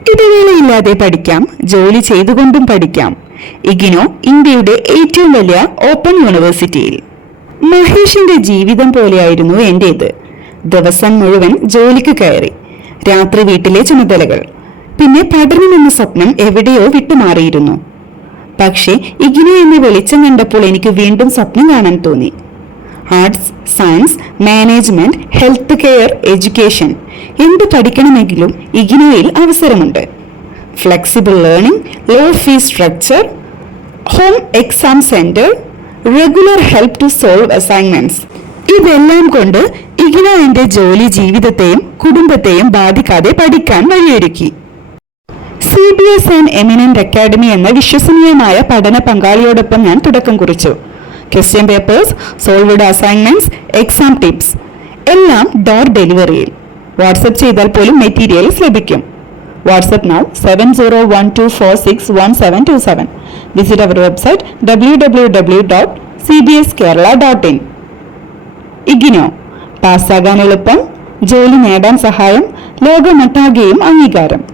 ഇടവേളയില്ലാതെ പഠിക്കാം ജോലി ചെയ്തുകൊണ്ടും പഠിക്കാം. ഇഗ്നോ ഇന്ത്യയുടെ ഏറ്റവും വലിയ ഓപ്പൺ യൂണിവേഴ്സിറ്റിയിൽ. മഹേഷിന്റെ ജീവിതം പോലെയായിരുന്നു എന്റേത്. ദിവസം മുഴുവൻ ജോലിക്ക് കയറി രാത്രി വീട്ടിലെ ചുമതലകൾ പിന്നെ പഠനം എന്ന സ്വപ്നം എവിടെയോ വിട്ടുമാറിയിരുന്നു. പക്ഷേ ഇഗ്നോ എന്ന വെളിച്ചം കണ്ടപ്പോൾ എനിക്ക് വീണ്ടും സ്വപ്നം കാണാൻ തോന്നി. Arts science management health care education. എന്ത് പഠിക്കണമെങ്കിലും ഇഗ്നോയിൽ അവസരമുണ്ട്. Flexible learning low fee structure home exam centre regular help to solve assignments. ഇതെല്ലാം കൊണ്ട് ഇഗ്നോ എന്റെ ജോലി ജീവിതത്തെയും കുടുംബത്തെയും ബാധിക്കാതെ പഠിക്കാൻ വഴിയൊരുക്കി. C B S and eminent academy എന്ന വിശ്വസനീയമായ പഠന പങ്കാളിയോടൊപ്പം ഞാൻ തുടക്കം കുറിച്ചു. Question papers solved assignments exam tips എല്ലാം ഡോർ ഡെലിവറിയിൽ വാട്സപ്പ് ചെയ്താൽ പോലും മെറ്റീരിയൽസ് ലഭിക്കും. WhatsApp now seven zero one two four six one seven two seven visit our website W W W dot C B S Kerala dot in IGNOU പാസ്സാകാൻ എളുപ്പം. ജോലി നേടാൻ സഹായം. ലോകമൊട്ടാകെയും അംഗീകാരം.